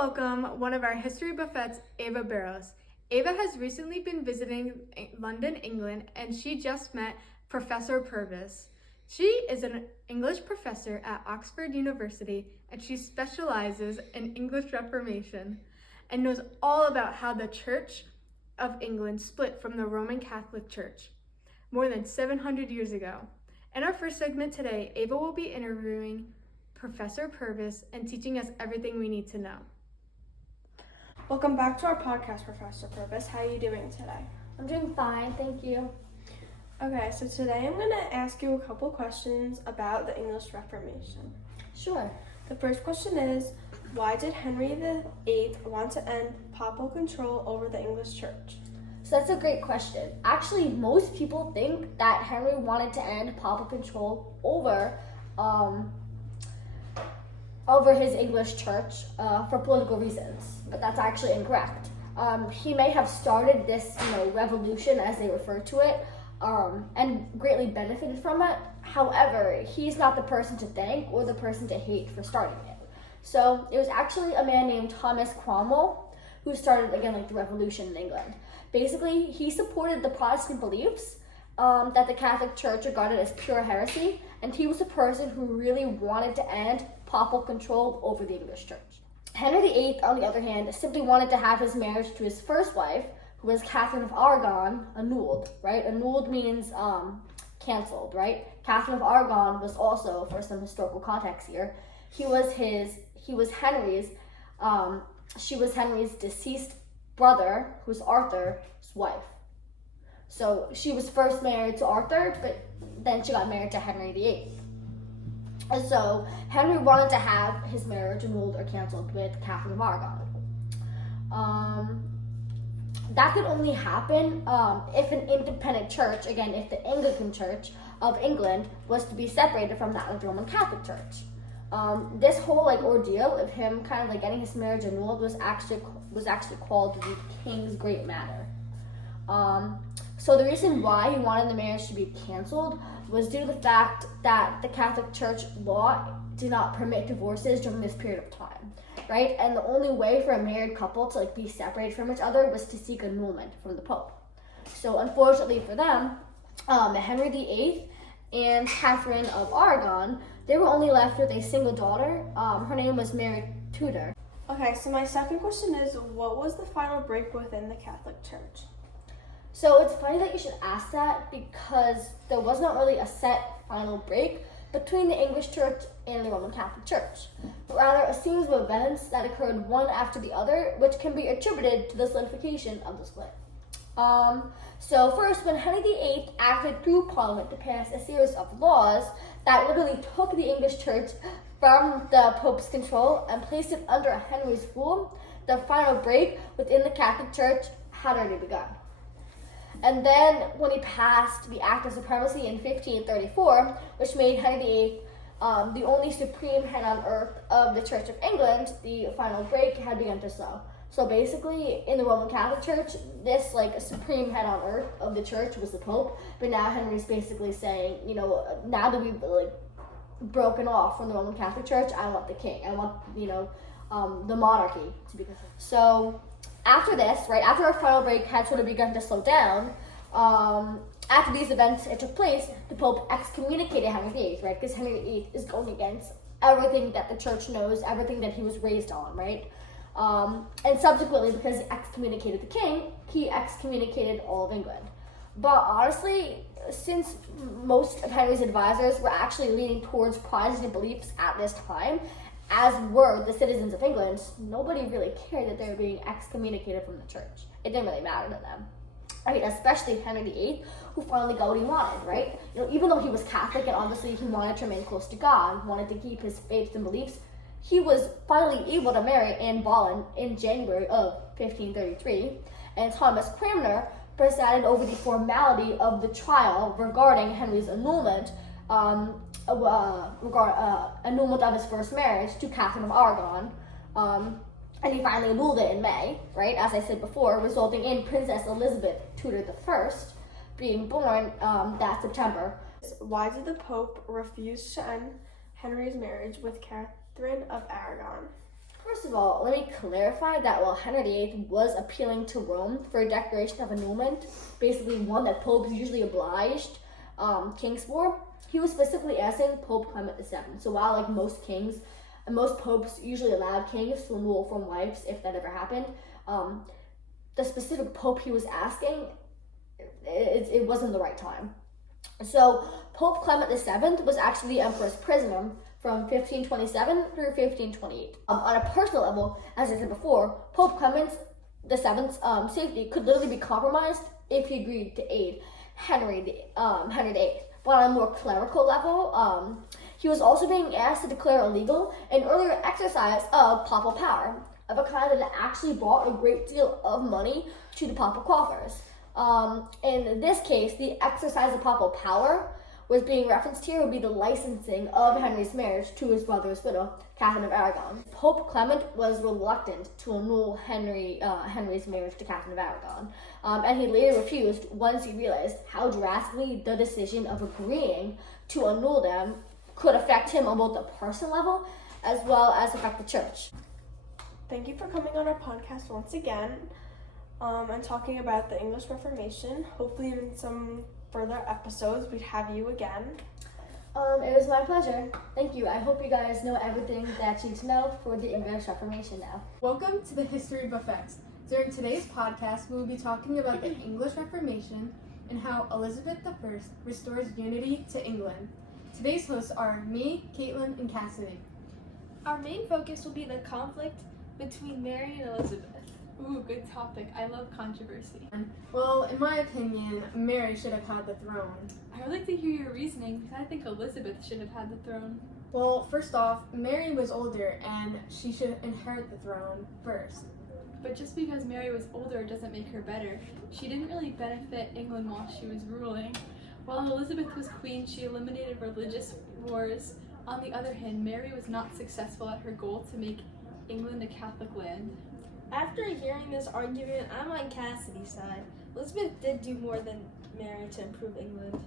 welcome one of our history buffettes, Ava Barrows. Ava has recently been visiting London, England, and she just met Professor Purvis. She is an English professor at Oxford University, and she specializes in English Reformation and knows all about how the Church of England split from the Roman Catholic Church more than 700 years ago. In our first segment today, Ava will be interviewing Professor Purvis and teaching us everything we need to know. Welcome back to our podcast, Professor Purvis. How are you doing today? I'm doing fine, thank you. Okay, so today I'm going to ask you a couple questions about the English Reformation. Sure. The first question is, why did Henry VIII want to end papal control over the English Church? So that's a great question. Actually, most people think that Henry wanted to end papal control over his English church for political reasons, but that's actually incorrect. He may have started this, revolution, as they refer to it, and greatly benefited from it. However, he's not the person to thank or the person to hate for starting it. So it was actually a man named Thomas Cromwell who started, the revolution in England. Basically, he supported the Protestant beliefs that the Catholic Church regarded as pure heresy, and he was the person who really wanted to end papal control over the English Church. Henry VIII, on the other hand, simply wanted to have his marriage to his first wife, who was Catherine of Aragon, annulled, right? Annulled means canceled, right? Catherine of Aragon was also, for some historical context here, she was Henry's deceased brother, who's Arthur's wife. So she was first married to Arthur, but then she got married to Henry VIII. And so Henry wanted to have his marriage annulled or canceled with Catherine of Aragon. That could only happen if an independent church, again, if the Anglican Church of England was to be separated from that of the Roman Catholic Church. This whole ordeal of him getting his marriage annulled was actually called the King's Great Matter. So the reason why he wanted the marriage to be canceled was due to the fact that the Catholic Church law did not permit divorces during this period of time, right? And the only way for a married couple to be separated from each other was to seek annulment from the Pope. So unfortunately for them, Henry VIII and Catherine of Aragon, they were only left with a single daughter. Her name was Mary Tudor. Okay, so my second question is, what was the final break within the Catholic Church? So it's funny that you should ask that, because there was not really a set final break between the English Church and the Roman Catholic Church, but rather a series of events that occurred one after the other, which can be attributed to the solidification of the split. So first, when Henry VIII acted through Parliament to pass a series of laws that literally took the English Church from the Pope's control and placed it under Henry's rule, the final break within the Catholic Church had already begun. And then when he passed the Act of Supremacy in 1534, which made Henry VIII the only supreme head on earth of the Church of England, the final break had begun to sow. So basically, in the Roman Catholic Church, this supreme head on earth of the Church was the Pope, but now Henry's basically saying, now that we've broken off from the Roman Catholic Church, I want the king. I want, the monarchy to be considered. So after this, right, after our final break had sort of begun to slow down, after these events took place, the Pope excommunicated Henry VIII, right, because Henry VIII is going against everything that the Church knows, everything that he was raised on, right? And subsequently, because he excommunicated the king, he excommunicated all of England. But honestly, since most of Henry's advisors were actually leaning towards Protestant beliefs at this time, as were the citizens of England, nobody really cared that they were being excommunicated from the church. It didn't really matter to them. I mean, especially Henry VIII, who finally got what he wanted, right? Even though he was Catholic and obviously he wanted to remain close to God, wanted to keep his faiths and beliefs, he was finally able to marry Anne Boleyn in January of 1533, and Thomas Cranmer presided over the formality of the trial regarding Henry's annulment, annulment of his first marriage to Catherine of Aragon, and he finally annulled it in May, right, as I said before, resulting in Princess Elizabeth Tudor I being born that September. Why did the Pope refuse to end Henry's marriage with Catherine of Aragon? First of all, let me clarify that while Henry VIII was appealing to Rome for a declaration of annulment, basically one that popes usually obliged kings for, he was specifically asking Pope Clement VII. So while like most kings and most popes usually allowed kings to annul from wives if that ever happened, the specific pope he was asking, it wasn't the right time. So Pope Clement VII was actually the emperor's prisoner from 1527 through 1528. On a personal level, as I said before, Pope Clement VII's safety could literally be compromised if he agreed to aid Henry VIII. But on a more clerical level, he was also being asked to declare illegal an earlier exercise of papal power, of a kind that actually brought a great deal of money to the papal coffers. In this case, the exercise of papal power was being referenced here would be the licensing of Henry's marriage to his brother's widow, Catherine of Aragon. Pope Clement was reluctant to annul Henry's marriage to Catherine of Aragon, and he later refused once he realized how drastically the decision of agreeing to annul them could affect him on both a personal level as well as affect the church. Thank you for coming on our podcast once again and talking about the English Reformation. Hopefully in some further episodes we'd have you again. It was my pleasure. Thank you. I hope you guys know everything that you need to know for the English Reformation now. Welcome to the History Buffets. During today's podcast, we will be talking about the English Reformation and how Elizabeth I restores unity to England. Today's hosts are me, Caitlin, and Cassidy. Our main focus will be the conflict between Mary and Elizabeth. Ooh, good topic. I love controversy. Well, in my opinion, Mary should have had the throne. I would like to hear your reasoning because I think Elizabeth should have had the throne. Well, first off, Mary was older and she should inherit the throne first. But just because Mary was older doesn't make her better. She didn't really benefit England while she was ruling. While Elizabeth was queen, she eliminated religious wars. On the other hand, Mary was not successful at her goal to make England a Catholic land. After hearing this argument, I'm on Cassidy's side. Elizabeth did do more than Mary to improve England.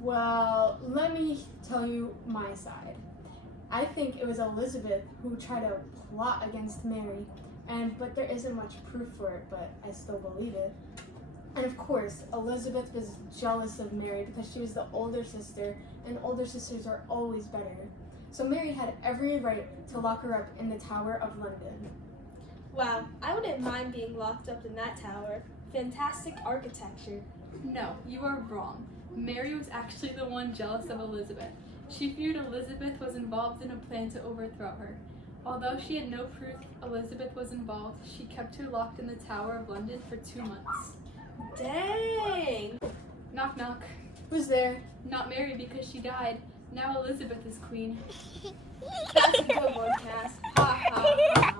Well, let me tell you my side. I think it was Elizabeth who tried to plot against Mary, but there isn't much proof for it, but I still believe it. And of course, Elizabeth was jealous of Mary because she was the older sister, and older sisters are always better. So Mary had every right to lock her up in the Tower of London. Wow, I wouldn't mind being locked up in that tower. Fantastic architecture. No, you are wrong. Mary was actually the one jealous of Elizabeth. She feared Elizabeth was involved in a plan to overthrow her. Although she had no proof Elizabeth was involved, she kept her locked in the Tower of London for 2 months. Dang! Knock knock. Who's there? Not Mary because she died. Now Elizabeth is queen. That's a good one, Cass. Ha ha ha.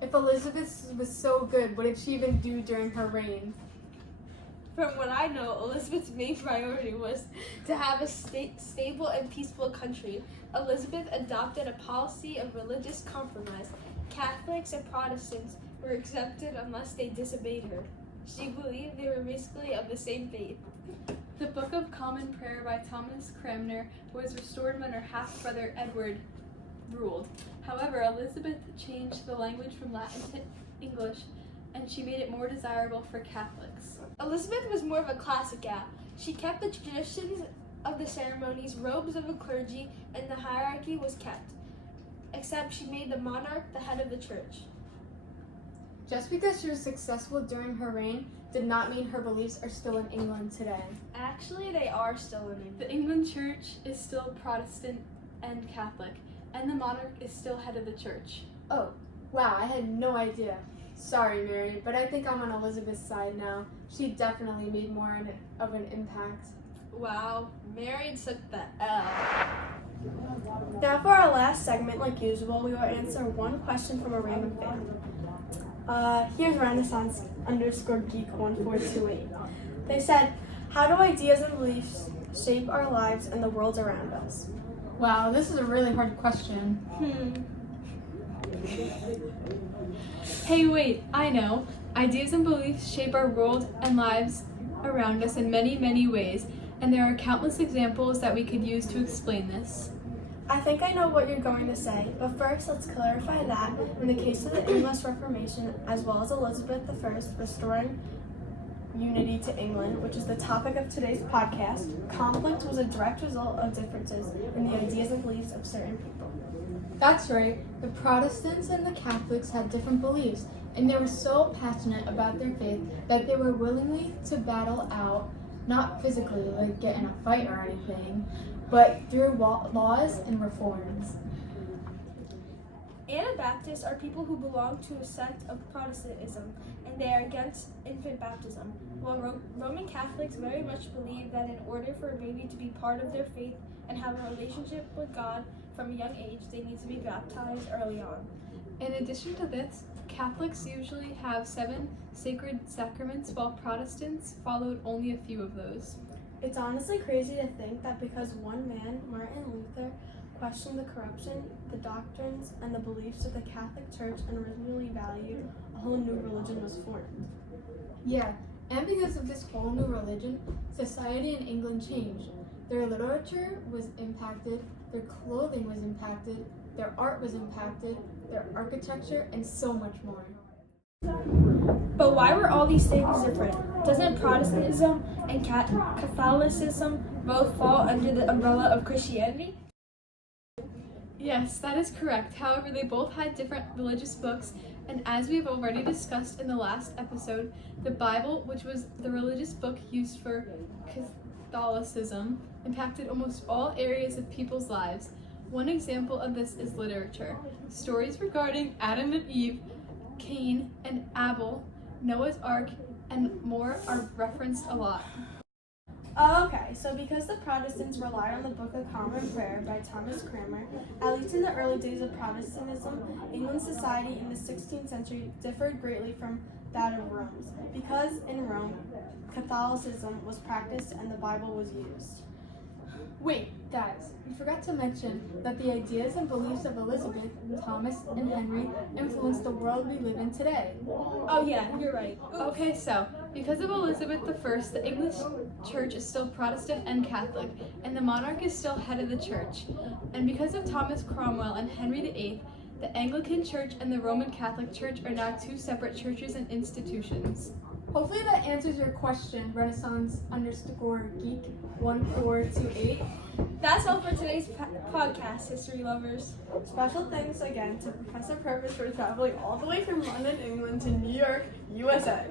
If Elizabeth was so good, what did she even do during her reign? From what I know, Elizabeth's main priority was to have a stable and peaceful country. Elizabeth adopted a policy of religious compromise. Catholics and Protestants were exempted unless they disobeyed her. She believed they were basically of the same faith. The Book of Common Prayer by Thomas Cranmer was restored when her half-brother Edward ruled. However, Elizabeth changed the language from Latin to English, and she made it more desirable for Catholics. Elizabeth was more of a classic gal. She kept the traditions of the ceremonies, robes of the clergy, and the hierarchy was kept. Except she made the monarch the head of the church. Just because she was successful during her reign did not mean her beliefs are still in England today. Actually, they are still in England. The England Church is still Protestant and Catholic, and the monarch is still head of the church. Oh, wow, I had no idea. Sorry, Mary, but I think I'm on Elizabeth's side now. She definitely made more of an impact. Wow, Mary took the L. Now for our last segment, like usual, we will answer one question from a random fan. Here's Renaissance_Geek1428. They said, how do ideas and beliefs shape our lives and the world around us? Wow, this is a really hard question. Hey, wait, I know. Ideas and beliefs shape our world and lives around us in many, many ways, and there are countless examples that we could use to explain this. I think I know what you're going to say, but first let's clarify that in the case of the English Reformation, as well as Elizabeth I restoring unity to England, which is the topic of today's podcast, conflict was a direct result of differences in the ideas and beliefs of certain people. That's right. The Protestants and the Catholics had different beliefs, and they were so passionate about their faith that they were willingly to battle out, not physically, like get in a fight or anything, but through laws and reforms. Anabaptists are people who belong to a sect of Protestantism, and they are against infant baptism, while Roman Catholics very much believe that in order for a baby to be part of their faith and have a relationship with God from a young age, they need to be baptized early on. In addition to this, Catholics usually have 7 sacred sacraments, while Protestants followed only a few of those. It's honestly crazy to think that because one man, Martin Luther, questioned the corruption, the doctrines, and the beliefs of the Catholic Church and originally valued, a whole new religion was formed. Yeah, and because of this whole new religion, society in England changed. Their literature was impacted, their clothing was impacted, their art was impacted, their architecture, and so much more. But why were all these things different? Doesn't Protestantism and Catholicism both fall under the umbrella of Christianity? Yes, that is correct. However, they both had different religious books, and as we have already discussed in the last episode, the Bible, which was the religious book used for Catholicism, impacted almost all areas of people's lives. One example of this is literature. Stories regarding Adam and Eve, Cain and Abel, Noah's Ark, and more are referenced a lot. Okay, so because the Protestants relied on the Book of Common Prayer by Thomas Cranmer, at least in the early days of Protestantism, England's society in the 16th century differed greatly from that of Rome's, because in Rome, Catholicism was practiced and the Bible was used. Wait, guys, we forgot to mention that the ideas and beliefs of Elizabeth, Thomas, and Henry influenced the world we live in today. Oh yeah, you're right. Okay, so, because of Elizabeth I, the English Church is still Protestant and Catholic, and the monarch is still head of the church. And because of Thomas Cromwell and Henry VIII, the Anglican Church and the Roman Catholic Church are now 2 separate churches and institutions. Hopefully that answers your question, Renaissance_Geek1428. That's all for today's podcast, history lovers. Special thanks again to Professor Purvis for traveling all the way from London, England to New York, USA.